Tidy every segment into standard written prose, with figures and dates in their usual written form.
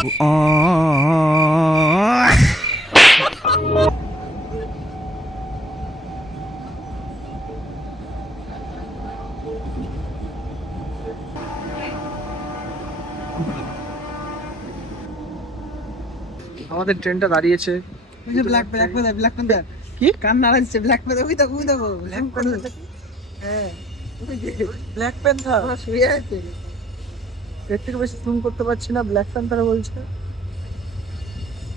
আমাদের ট্রেনটা দাঁড়িয়েছে। ব্ল্যাক প্যান্থার কি কান নাড়াচ্ছে? ব্ল্যাক প্যান্থার ওই দেখো ব্ল্যাক প্যান্থার। হ্যাঁ ব্ল্যাক প্যান্থার শুয়ে আছে। এর থেকে বেশি জুম করতে পারছি না। ব্ল্যাক প্যান্থার বলছে,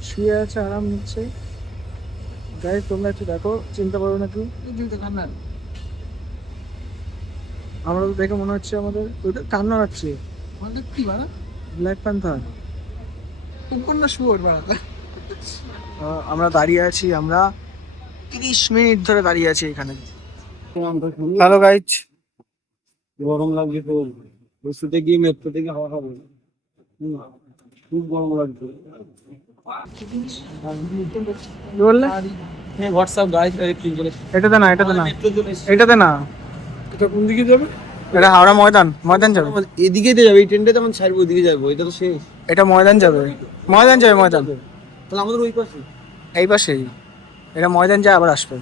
শুয়ে আছে, আরাম নিচ্ছে। গাইস তোমরা একটু দেখো, চিন্তা করো না কেউ। আমরা তো দেখে মনে হচ্ছে আমাদের ওইটা কান্না হচ্ছে। কি বাড়া ব্ল্যাক প্যান্থার কোন না শুয়োর বাড়া। আমরা দাঁড়িয়ে আছি, আমরা 30 মিনিট ধরে দাঁড়িয়ে আছি এখানে। হ্যালো গাইজ, গরম লাগছে তো, বসতে গিয়ে মেট্রো থেকে হাওয়া খাবো। খুব গরম লাগছে। কি বললে? হ্যাঁ হোয়াটসঅ্যাপ গাইজ, এটাতে না, এটাতে না, মেট্রো চলে এসেছে। এটাতে না, এটা কোন দিকে যাবে? এটা হাওড়া ময়দান যাবে। এদিকে তো যাবে, এই ট্রেনটা তেমন ছাড়বো, ওইদিকে যাবো, এটা তো শেষ। এটা ময়দান যাবে, ময়দান। তাহলে আমাদের ওই পাশে এই পাশেই এটা ময়দান যায়, আবার আসবে।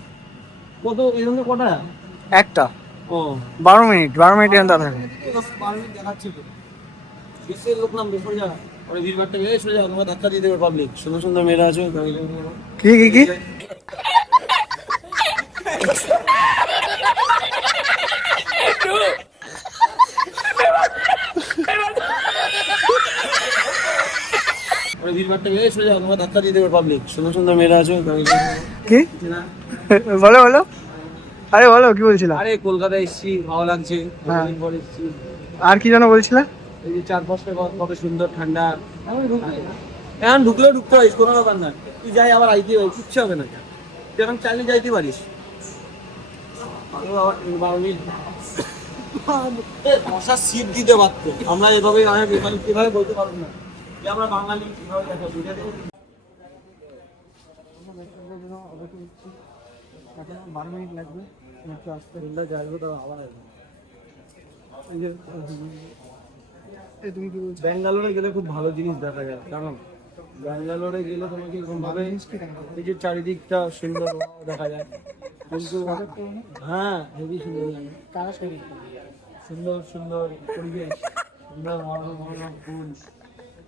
কত এরকম কটা? একটা ও 12 মিনিট এখানে দাঁড়াবে। 12 মিনিট দেখাচ্ছে তো। বেশি লোক নাম বেশি যা, ওই ভিড়ভাড়টা বেশ হয়ে যাবে, তোমার ধাক্কা দিয়ে দেবে পাবলিক। সুন্দর সুন্দর মেয়েরা আছে। কি ওই ভিড়ভাড়টা বেশ হয়ে যাবে, তোমার ধাক্কা দিয়ে দেবে পাবলিক। সুন্দর সুন্দর মেয়েরা আছে। কি বলো আরে বলো, কি বলছিলা? আরে কলকাতায় এসেছি, ভালো লাগছে, হ্যাঁ। অনেকদিন পর এসেছি। আর কি যেন বলছিলা? এই যে চারপাশটা কত সুন্দর ঠান্ডা। এখন ঢুকলেও ঢুকতে পারিস, কোনো ব্যাপার না। তুই যাই আবার আইতে পারিস, কিচ্ছু হবে না। তুই এখন চাইলে যাইতে পারিস। মশার সিট দিতে পারতো, আমরা এভাবে এভাবে বলতে পারবো না যে আমরা বাঙালি কিভাবে দেখা বুঝে দেবো। 12 মিনিট লাগবে মেট্রো আসতে। যাবো তো আবার তুমি কি বলছো? ব্যাঙ্গালোরে গেলে খুব ভালো জিনিস দেখা যায়, কারণ ব্যাঙ্গালোরে গেলে তোমাকে ভাবে এই যে চারিদিকটা সুন্দর দেখা যায়। কিন্তু হ্যাঁ হেবি সুন্দর লাগে। কারা শরীর সুন্দর সুন্দর পরিবেশ, সুন্দর মনোরম মনোরম ফুল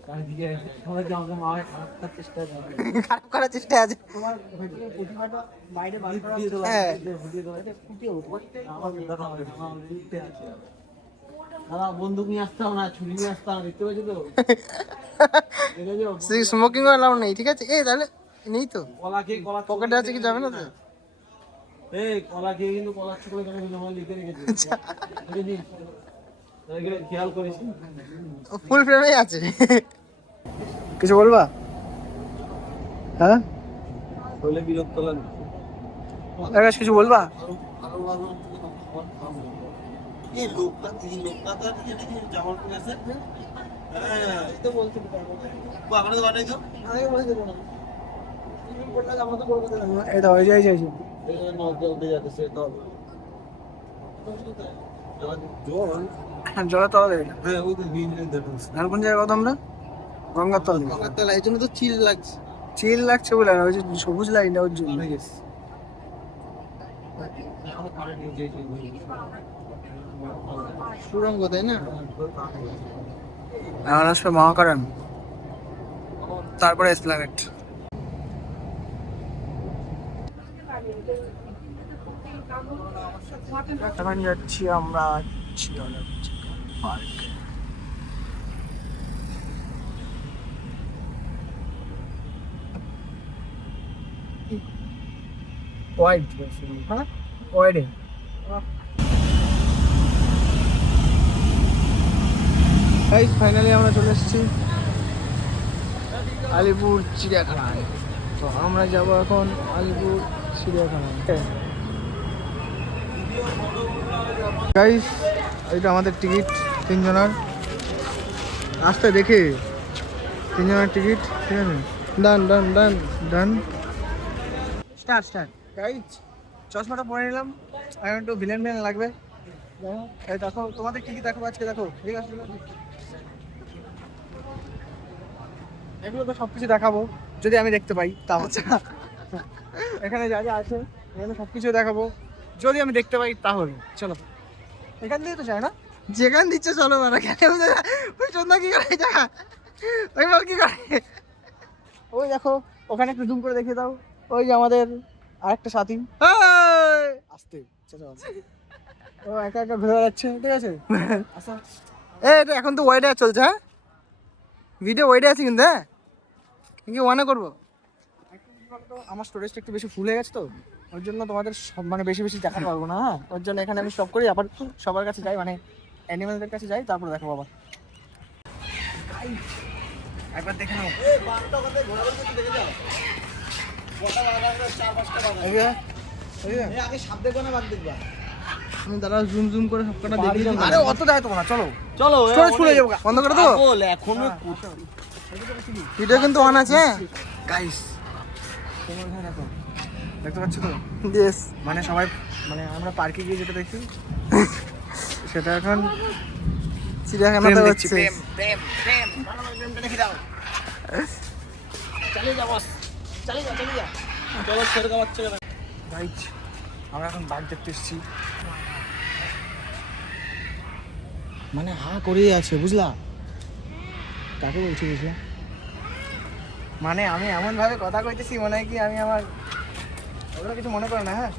চারিদিকে। সবাই আমাকে মায়ের খারাপ করার চেষ্টা করে, খারাপ করার চেষ্টা আছে। তোমার প্রতিভাটা বাইরে বার করা ফুটিয়ে তোলা, হ্যাঁ। ফুটিয়ে তোলা। ফুটিয়ে উঠবে। আমার দেখা হবে না, আমার উঠতে আছে। দাদা বন্দুক নিয়ে আসতাম না, ছুরি নিয়ে আসতাম, দেখতে পেয়েছো তো? দেখেছো? স্মোকিং অ্যালাউ নেই, ঠিক আছে? তাহলে নেই তো, কলা খেয়ে কলা পকেটে আছে কি যাবে না তো? এই কলা খেয়ে কিন্তু কলার চুকলে কেন আমার লিখে রেখেছে, বুঝলি? তাদেরকে খেয়াল করিস। ফুল ফ্রেমেই আছে। কিছু বলবা? হ্যাঁ বলে বিরক্ত লাগে। কিছু বলবা? এই লোকটা তার জামাল পরে আছে। হ্যাঁ এই তো বলতে পারবো না, আপনাদের বানাই তো আগে বলে দেবো না। তুমি বললে আমরা তো বলবো না। এটা হয়ে যায় এই নজর উঠে যাচ্ছে তো জল। জলে তলা দেবে না। হ্যাঁ ওই তো বিন দেখুন। আর কোন জায়গায় কথা আমরা? গঙ্গার তল। গঙ্গার তলায়, এই জন্য তো চিল লাগছে। চিল লাগছে বলে না, ওই যে সবুজ লাইনটা ওর জন্য। হয়ে গেছে। সুরঙ্গ তাই না? এখন আসবে মহাকারণ, তারপরে এসপ্লানেড। এখন যাচ্ছি আমরা পার্কে। ওয়াইড, হ্যাঁ ওয়াইডে। ফাইনালি আমরা চলে এসেছি আলিপুর চিড়িয়াখানায়। তো আমরা যাব এখন আলিপুর চিড়িয়াখানায়। গাইস এটা আমাদের টিকিট, 3 জনের। আসতে দেখে 3 জনের টিকিট, ঠিক আছে? ডান। স্টার্ট গাইস, চশমাটা পরে নিলাম, এখন একটু ভিলেন লাগবে। এই দেখো, তোমাদের কি দেখো আজকে, দেখো ঠিক আছে। এগুলো তো সবকিছু দেখাবো যদি আমি দেখতে পাই তাহলে। এখানে যা যা আছে এখানে সবকিছু দেখাবো যদি আমি দেখতে পাই তাহলে। চলো এখান দিয়ে তো যায় না, যেখান দিচ্ছে চলো মারা কেন ওই চন্দা কি করে যা ওই বল কি করে। ওই দেখো ওখানে একটু জুম করে দেখিয়ে দাও, ওই যে আমাদের আরেকটা সাথী আসতে ও একা একা ঘুরে বেড়াচ্ছে, ঠিক আছে। এটা এখন তো ওয়াইডে চলছে, হ্যাঁ ভিডিও ওয়াইডে আছে কিন্তু, হ্যাঁ কি ওয়ানে করবো। আমার স্টোরেজটা একটু বেশি ফুল হয়ে গেছে তো ওর জন্য তোমাদের সব মানে বেশি বেশি দেখাতে পারবো না। হ্যাঁ ওর জন্য এখানে আমি স্টপ করি, আবার সবার কাছে যাই, মানে অ্যানিমেলদের কাছে যাই, তারপর দেখো বাবা। একবার দেখে নাও আমি দাঁড়া জুম জুম করে সব কটা দেখি। আরে অত দেখাই তো না, চলো চলো স্টোরেজ ফুল হয়ে যাবো, বন্ধ করে দেবো। এখনো ভিডিও কিন্তু অন আছে গাইস, তোমরা এখানে দেখো, দেখতে পাচ্ছ তো? ইয়েস, মানে সবাই মানে আমরা পার্কে গিয়ে যেটা দেখি সেটা এখন চিড়িয়াখানাতে হচ্ছে। প্রেম প্রেম প্রেম প্রেমটা দেখে দাও, চালিয়ে যা বস, চালিয়ে যা চালিয়ে যা। চলো ছেড়ে বাচ্চা গাইস আমরা এখন বাঘ দেখতে এসেছি, মানে হা করেই আছে বুঝলা, কাকে বলছি বুঝলা, মানে আমি এমন ভাবে কথা কইতেছি মনে হয় কি আমি আমার, ওগুলো কিছু মনে করে না। হ্যাঁ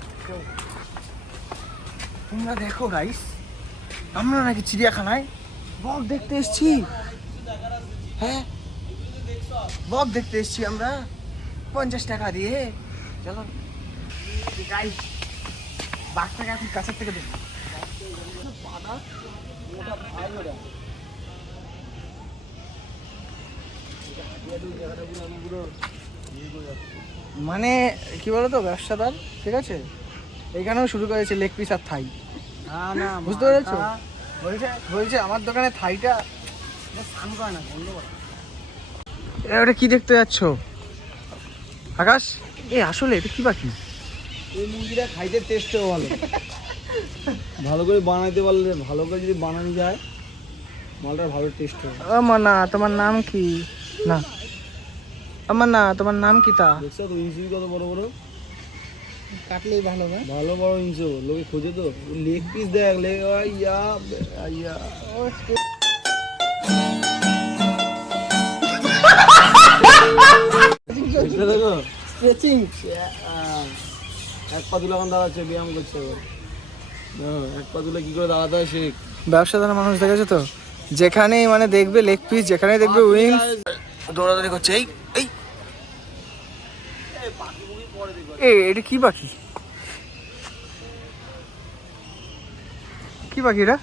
তোমরা দেখো গাইস, আমরা নাকি চিড়িয়াখানায় বক দেখতে এসেছি। হ্যাঁ বক দেখতে এসেছি আমরা 50 টাকা দিয়ে। চলো গাইস বাঘটাকে এখন কাছের থেকে দেখো, মানে কি বলতো ব্যবসাদার, ঠিক আছে, এইখানেও শুরু করেছে লেগ পিস আর থাই। না বুঝতে পেরেছো? বলছে বলছে আমার দোকানে থাইটা স্নান করে না, বন্ধ করে। ওটা কি দেখতে যাচ্ছ আকাশ? এ আসলে এটা কি পাখি? এই মুরগিটা খাইতে টেস্টও ভালো, ভালো করে বানাইতে পারলে, ভালো করে যদি বানানো যায় মালটার ভালো টেস্ট হবে। ও মানা তোমার নাম কি? না আমার না তোমার নাম কি তা? দেখছো তো ইঞ্চি কত বড় বড়, কাটলেই ভালো না? ভালো বড় ইঞ্চি লোকে খোঁজে তো। লেগ পিস দেখ, লেগ ইয়া ইয়া দেখো স্ট্রেচিং। এক পা তুলে এখন দাঁড়াচ্ছে, ব্যায়াম করছে এবার। এক পা তুলে কি করে দাঁড়াতে হয় শেখ। ব্যবসাদার মানুষ দেখেছো তো, যেখানেই মানে দেখবে লেগ পিস, যেখানেই দেখবে উইংস, দৌড়াদৌড়ি করছে। এই এই এটা কি পাখি? কি পাখি এটা?